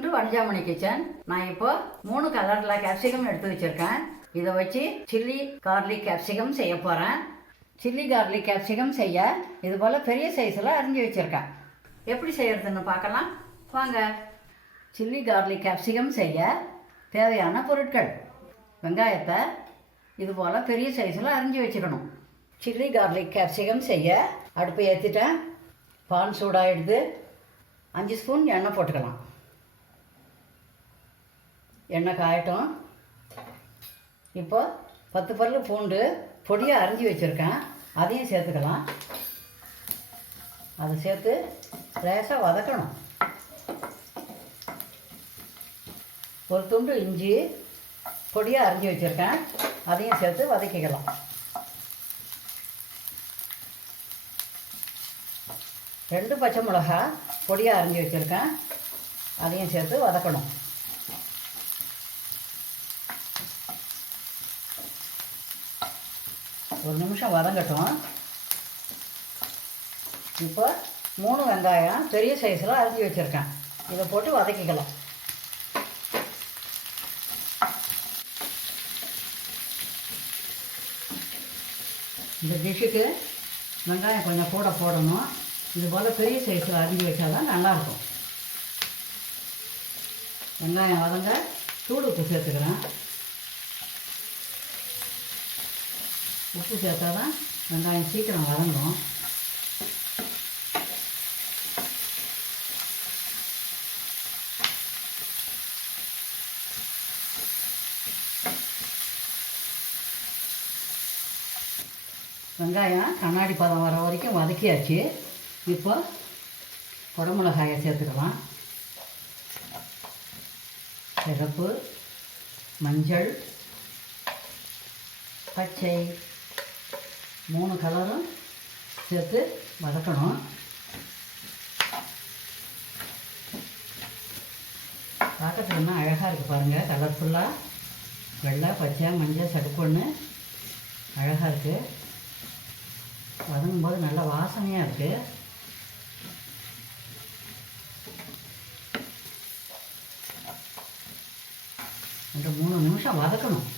Welcome to Vanajamani kitchen. நான் இப்போ 3 கலர்ல கேப்சிகம் எடுத்து வச்சிருக்கேன். இதை வச்சு சில்லி கார்லிக் கேப்சிகம் செய்ய போறேன். சில்லி கார்லிக் கேப்சிகம் செய்ய இது போல பெரிய சைஸில் அரிஞ்சு வச்சிருக்கேன். எப்படி செய்யறதுன்னு பார்க்கலாம் வாங்க. சில்லி கார்லிக் கேப்சிகம் செய்ய தேவையான பொருட்கள்: வெங்காயத்தை இது போல் பெரிய சைஸில் அரிஞ்சு வச்சுக்கணும். சில்லி கார்லிக் கேப்சிகம் செய்ய அடுப்பு ஏற்றிட்டேன். பால் சூடாகிடுது. 5 ஸ்பூன் எண்ணெய் போட்டுக்கலாம். எண்ணெய் காயட்டும். இப்போ 10 பல்லு பூண்டு பொடியாக அரிஞ்சு வச்சுருக்கேன், அதையும் சேர்த்துக்கலாம். அதை சேர்த்து லேசாக வதக்கணும். ஒரு துண்டு இஞ்சி பொடியாக அரிஞ்சு வச்சுருக்கேன், அதையும் சேர்த்து வதக்கிக்கலாம். ரெண்டு பச்சை மிளகா பொடியாக அரிஞ்சு வச்சுருக்கேன், அதையும் சேர்த்து வதக்கணும். ஒரு நிமிஷம் வதங்கட்டும். இப்போ 3 வெங்காயம் பெரிய சைஸில் அரிஞ்சு வச்சுருக்கேன், இதை போட்டு வதக்கிக்கலாம். இந்த டிஷ்ஷுக்கு வெங்காயம் கொஞ்சம் கூட போடணும். இது போல் பெரிய சைஸில் அரிஞ்சு வச்சாதான் நல்லாயிருக்கும். வெங்காயம் வதங்க தூள் உப்பு சேர்த்துக்கிறேன். உப்பு சேர்த்தா தான் வெங்காயம் சீக்கிரம் வதங்கும். வெங்காயம் கண்ணாடி பதம் வர வரைக்கும் வதக்கியாச்சு. இப்போ குடமிளகாயை சேர்த்துக்கலாம். சிவப்பு, மஞ்சள், பச்சை 3 கலரும் சேர்த்து வதக்கணும். பார்க்கறதுக்குன்னா அழகாக இருக்குது பாருங்கள். கலர்ஃபுல்லாக வெள்ளை, பச்சை, மஞ்சள், சடுப்பொன்று அழகாக இருக்குது. வதங்கும்போது நல்ல வாசனையாக இருக்குது. ஒரு 3 நிமிஷம் வதக்கணும்.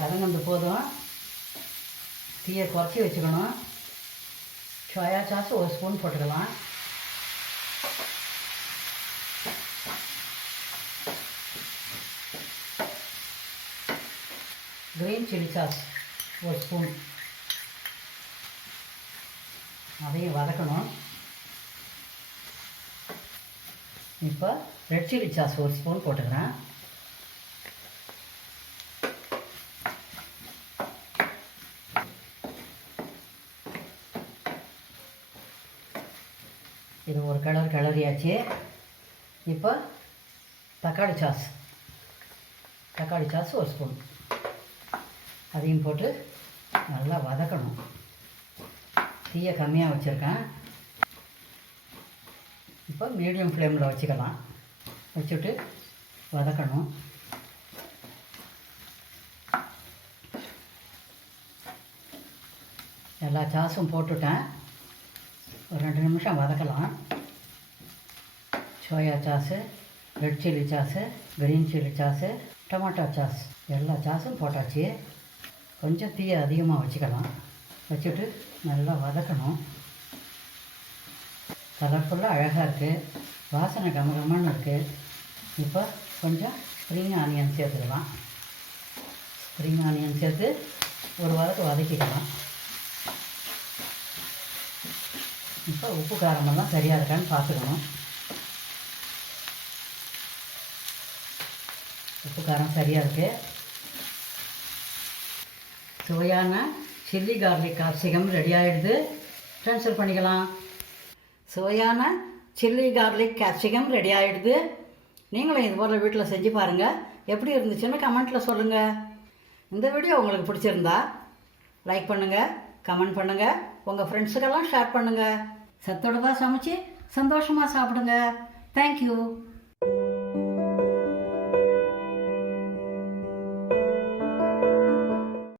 வதங்கிறது போதும். தீயை குறைச்சி வச்சுக்கணும். சோயா சாஸ் 1 ஸ்பூன் போட்டுக்கலாம். கிரீன் சில்லி சாஸ் 1 ஸ்பூன், அதையும் வதக்கணும். இப்போ ரெட் சில்லி சாஸ் 1 ஸ்பூன் போட்டுக்கிறேன். இது ஒரு கலர் கிளறியாச்சு. இப்போ தக்காளி சாஸ் 1 ஸ்பூன், அதையும் போட்டு நல்லா வதக்கணும். தீயை கம்மியாக வச்சுருக்கேன். இப்போ மீடியம் ஃப்ளேமில் வச்சுக்கலாம். வச்சுட்டு வதக்கணும். எல்லா சாஸும் போட்டுட்டேன். ஒரு 2 நிமிஷம் வதக்கலாம். Soya sauce, red chilli sauce, green chilli sauce, tomato sauce எல்லா சாஸும் போட்டாச்சு. கொஞ்சம் தீயை அதிகமாக வச்சுக்கலாம். வச்சுட்டு நல்லா வதக்கணும். கலர்ஃபுல்லாக அழகாக இருக்குது. வாசனை கமகமான இருக்குது. இப்போ கொஞ்சம் ஸ்ப்ரிங் ஆனியன் சேர்த்துக்கலாம். ஸ்ப்ரிங் ஆனியன் சேர்த்து ஒரு வாரத்தை வதக்கிக்கலாம். இப்போ உப்பு காரமெல்லாம் சரியாக இருக்கான்னு பார்த்துக்கணும். உப்பு காரம் சரியாக இருக்குது. சுவையான சில்லி கார்லிக் கேப்சிகம் ரெடி ஆகிடுது. ட்ரான்ஸ்ஃபர் பண்ணிக்கலாம். சுவையான சில்லி கார்லிக் கேப்சிகம் ரெடி ஆகிடுது. நீங்களும் இது போல் வீட்டில் செஞ்சு பாருங்கள். எப்படி இருந்துச்சுன்னு கமெண்ட்டில் சொல்லுங்கள். இந்த வீடியோ உங்களுக்கு பிடிச்சிருந்தா லைக் பண்ணுங்கள், கமெண்ட் பண்ணுங்கள், உங்கள் ஃப்ரெண்ட்ஸுக்கெல்லாம் ஷேர் பண்ணுங்கள். சத்தோட தான் சமைச்சு சந்தோஷமாக சாப்பிடுங்க. தேங்க்யூ.